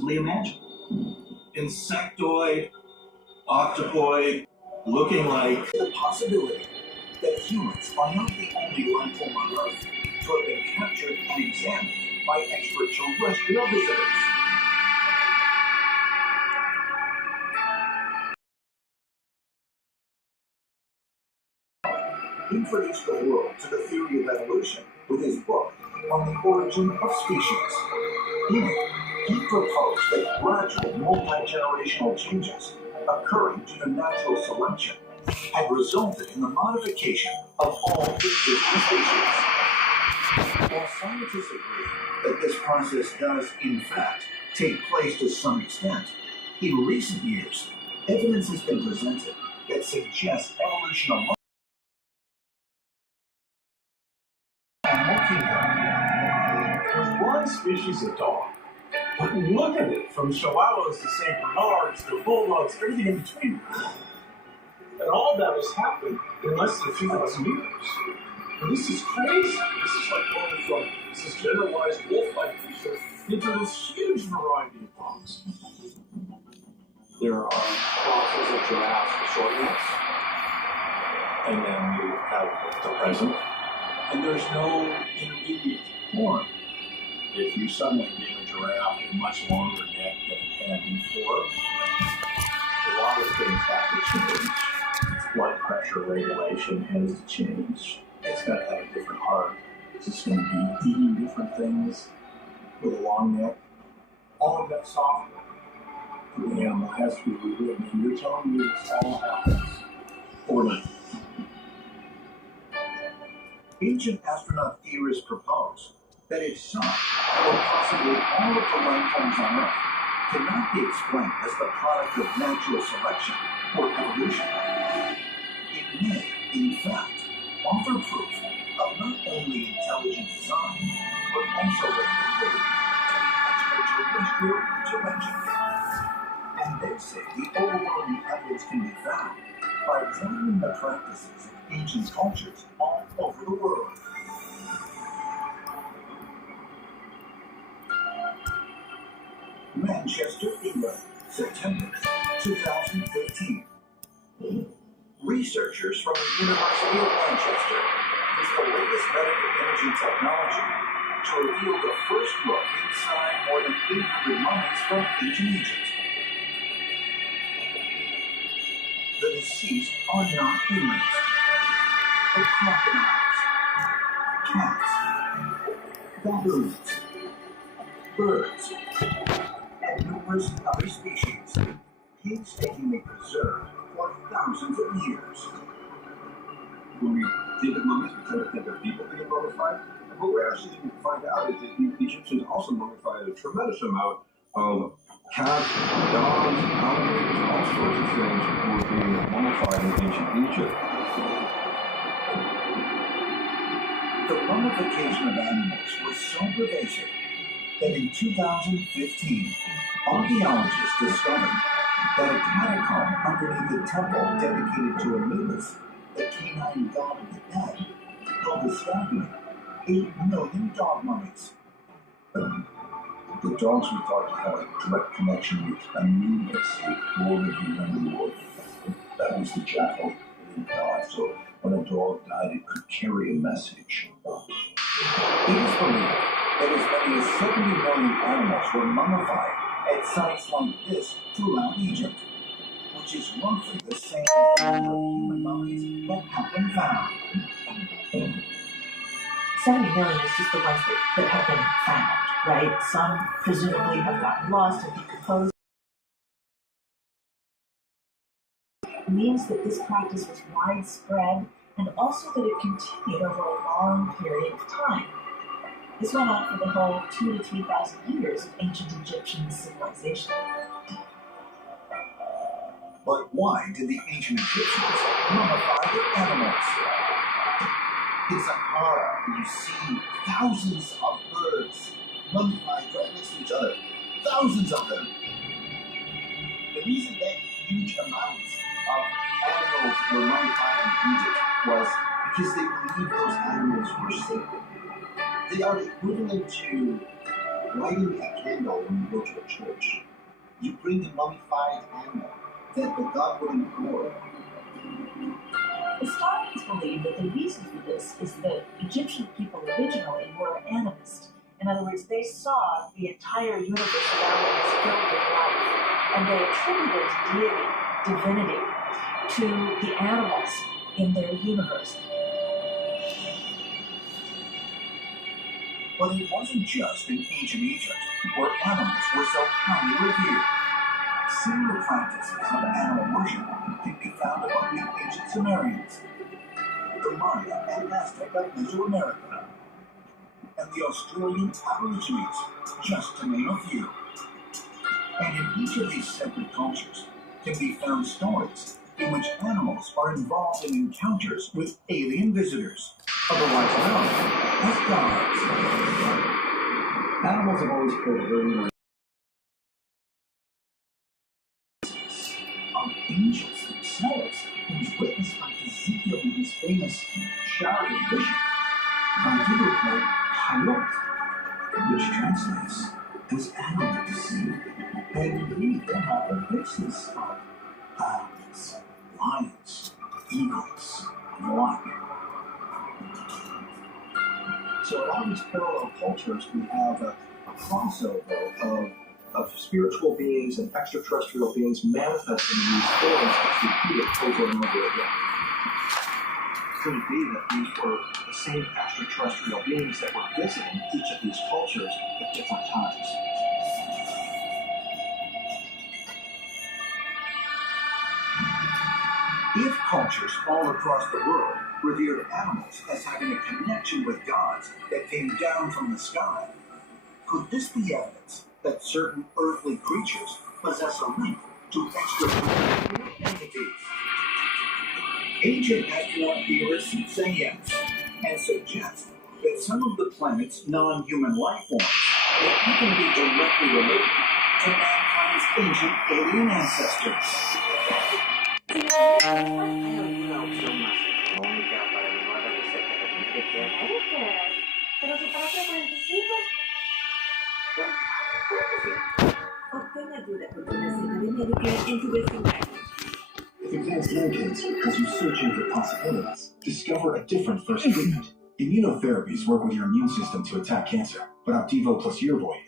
possibly imagine. Insectoid, octopoid, looking like the possibility that humans are not the only life form on Earth to have been captured and examined by extraterrestrial visitors. Introduced the world to the theory of evolution with his book on the origin of species. In it, he proposed that gradual multi-generational changes occurring due to natural selection had resulted in the modification of all existing species. While scientists agree that this process does, in fact, take place to some extent, in recent years, evidence has been presented that suggests evolution of animal kingdom. There's one species of dog, but look at it, from Chihuahuas to St. Bernards to Bulldogs, everything in between. And all that has happened in less than 2,000 years. And this is crazy. This is like going from this generalized wolf-like creature into this huge variety of dogs. There are fossils of giraffes with short necks, and then you have the present, and there's no intermediate form. If you suddenly gave a giraffe a much longer neck than it had before, a lot of things have to change. Blood pressure regulation has to change. It's got to have a different heart. It's just going to be eating different things with a long neck. All of that software for the animal has to be rewritten. And you're telling me this all happens overnight. Ancient astronaut theorists propose that if some, or possibly all of the life forms on Earth, cannot be explained as the product of natural selection or evolution, it may, in fact, offer proof of not only intelligent design, but also the ability to extraterrestrial intervention. And they say the overwhelming evidence can be found by examining the practices of ancient cultures all over the world. Manchester, England, September 2015. Researchers from the University of Manchester used the latest medical imaging technology to reveal the first look inside more than 800 mummies from ancient Egypt. The deceased are not humans, but crocodiles, cats, baboons, birds, and numerous other species, painstakingly preserved for thousands of years. When we think of mummies, we tend to think of people being mummified. And what we actually didn't find out is that the Egyptians also mummified a tremendous amount of cats, dogs, alligators, and all sorts of things were being mummified in ancient Egypt. The mummification of animals was so pervasive that in 2015, archaeologists discovered that a catacomb underneath the temple dedicated to Anubis, the canine god of the dead, held a staggering 8 million dog mummies. The dogs were thought to have a direct connection with Anubis, the lord of the underworld. That was the jackal in God. So when a dog died, it could carry a message. It is believed that as many as 70 million animals were mummified at sites like this throughout Egypt, which is roughly the same as the human mummies that have been found. 70 million is just the ones that have been found, right? Some presumably have gotten lost and decomposed. It means that this practice was widespread and also that it continued over a long period of time. This went on for the whole 2,000 to 3,000 years of ancient Egyptian civilization. But why did the ancient Egyptians mummify their animals? In Sahara, you see thousands of birds mummified right next to each other. Thousands of them. The reason that huge amounts of animals were mummified in Egypt was because they believed those animals were sacred. They are equivalent to lighting a candle when you go to a church. You bring a mummified animal that the god would implore. Historians believe that the reason for this is that Egyptian people originally were animist. In other words, they saw the entire universe around them as filled with life, and they attributed deity, divinity, to the animals in their universe. But it wasn't just in ancient Egypt where animals were so highly revered. Similar practices of animal worship can be found among the ancient Sumerians, the Maya and Aztec of Mesoamerica, and the Australian Aborigines, just to name a few. And in each of these separate cultures can be found stories in which animals are involved in encounters with alien visitors, otherwise known as gods. Animals have always played a very important Of angels themselves, who's witnessed by Ezekiel in his famous showering vision, from Hebrew called Hayot, which translates as animals. And indeed, they have the faces of owls, lions, eagles, and the like. So in all these parallel cultures, we have a crossover of spiritual beings and extraterrestrial beings manifesting in these forms that's repeated over and over again. Could it be that these were the same extraterrestrial beings that were visiting each of these cultures at different times? If cultures all across the world revered animals as having a connection with gods that came down from the sky, could this be evidence that certain earthly creatures possess a link to extraterrestrial entities? Ancient astronaut theorists say yes, and suggest that some of the planet's non-human life forms may even be directly related to mankind's ancient alien ancestors. Pero si para 45, obtenga ayuda profesional de Medicare en su vecindario. If advanced candidates, as you search into possibilities, discover a different first treatment. Immunotherapies work with your immune system to attack cancer, but Opdivo plus Yervoy